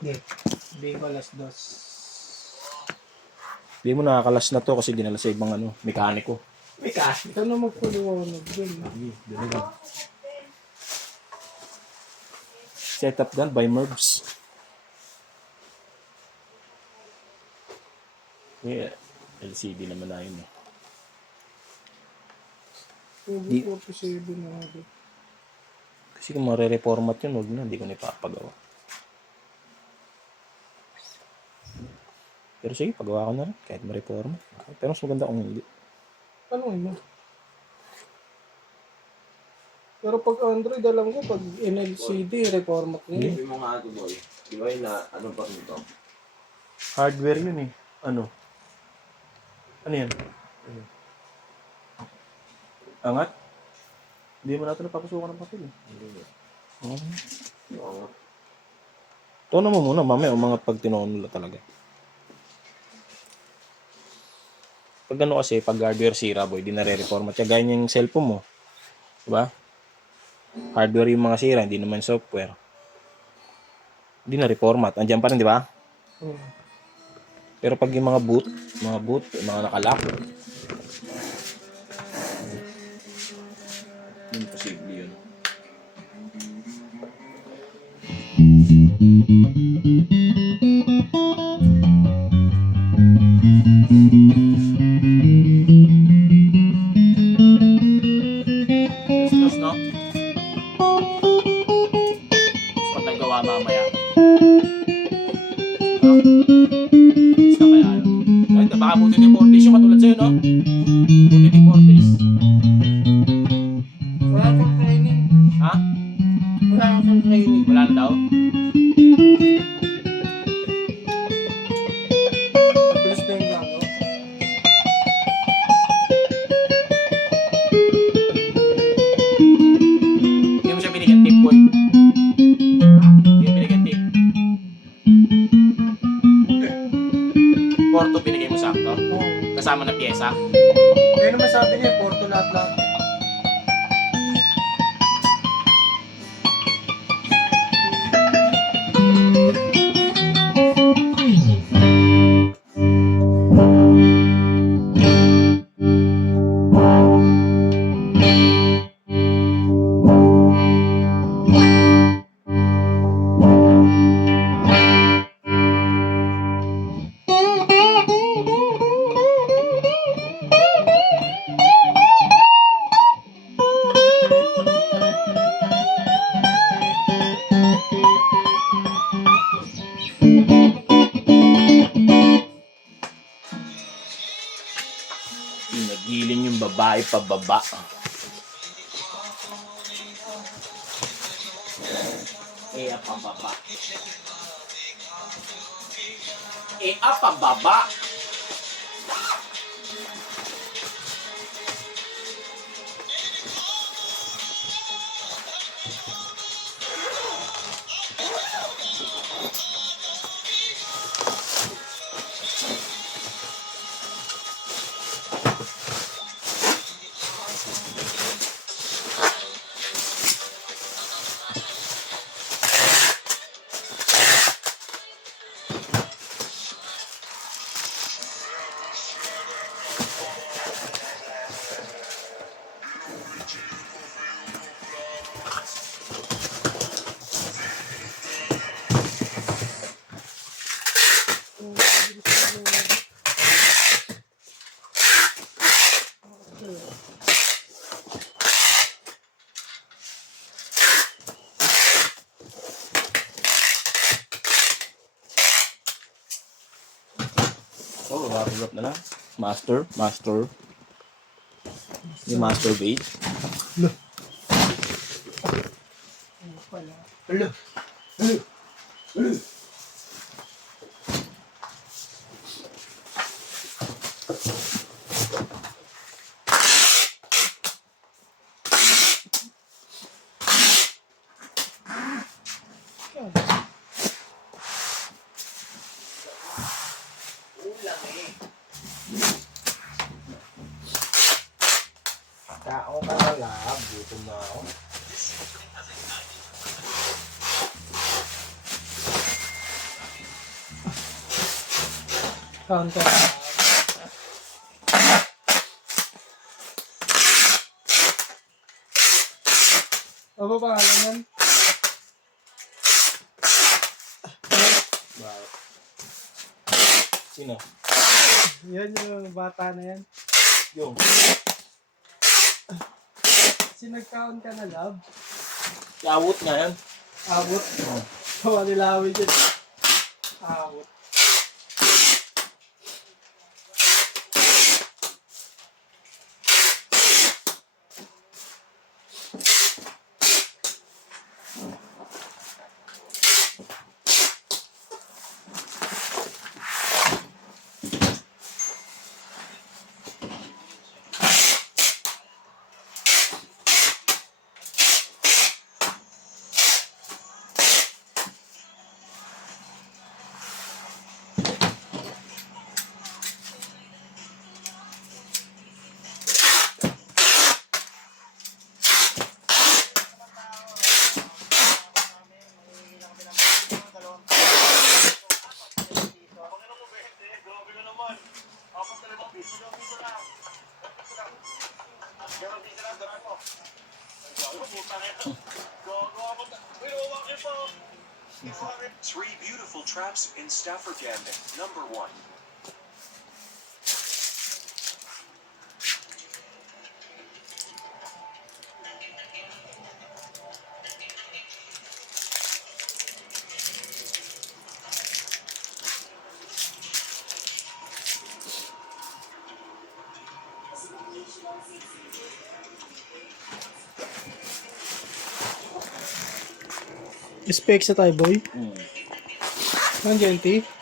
Hindi. Hindi ko alas dos. Hindi mo nakakalas na to kasi dinala sa ibang ano, mekaniko. May cash. Ito na magpuliwanag dun. Setup done by Merbs. Yeah, LCD naman na yun eh. Di. 47 na ako. Kasi kung mare-reformat yun, huwag na, hindi ko na ipapagawa. Pero sige, pagawa ko na rin, kahit ma-reformat. Pero mas maganda kung hindi. Ano mo? Pero pag Android, alam ko, pag NLCD, reformat niya. Hindi mo nga ito, boy. Di ba yun na, ano pa nito? Hardware yun eh. Ano? Ano yan? Angat? Hindi mo natin napapasukan ng papel eh. Hindi. Oo. Tono mo muna, mamaya umangat pag tinoon nila talaga. Pag ano kasi, pag hardware sira boy, di nare-reformat siya. Gaya yung cellphone mo. Diba? Hardware yung mga sira, hindi naman software. Di na-reformat. Andiyan pa rin, di ba? Pero pag yung mga boot, yung mga nakalock, imposible yun. Close, no? Gusto tayo gawa mamaya. Gusto na kaya ano? Ay, baka buti ni Fortis yung katulad sa'yo, no? Buti ni Fortis. Wala kang training. Ha? Wala kang training. Wala na daw? Mabilis na yung gagawa. Hindi mo siya binigyan tip, boy. Hindi mo binigyan tip. Porto binigay mo sakto. Kasama na pyesa. Kaya naman sabi niya, Porto lahat-lahat. Pinagiling yung babae pababa. Pababa. Pababa. Oh, harap na lang. Master. Yung master bait. Hello. Tao ka na lab. Gutom na ako. Counter. Ano ba pangalan yan? Bakit? Sino? Yan yung bata na yan. Yung. Sinagkaon ka na, love? Awot nga yan. Abot. Gawa nila awit yun. Abot. Three beautiful traps in Stafford Gambit. Number 1. Specs sa tayo, boy. Hmm. Ang GLT.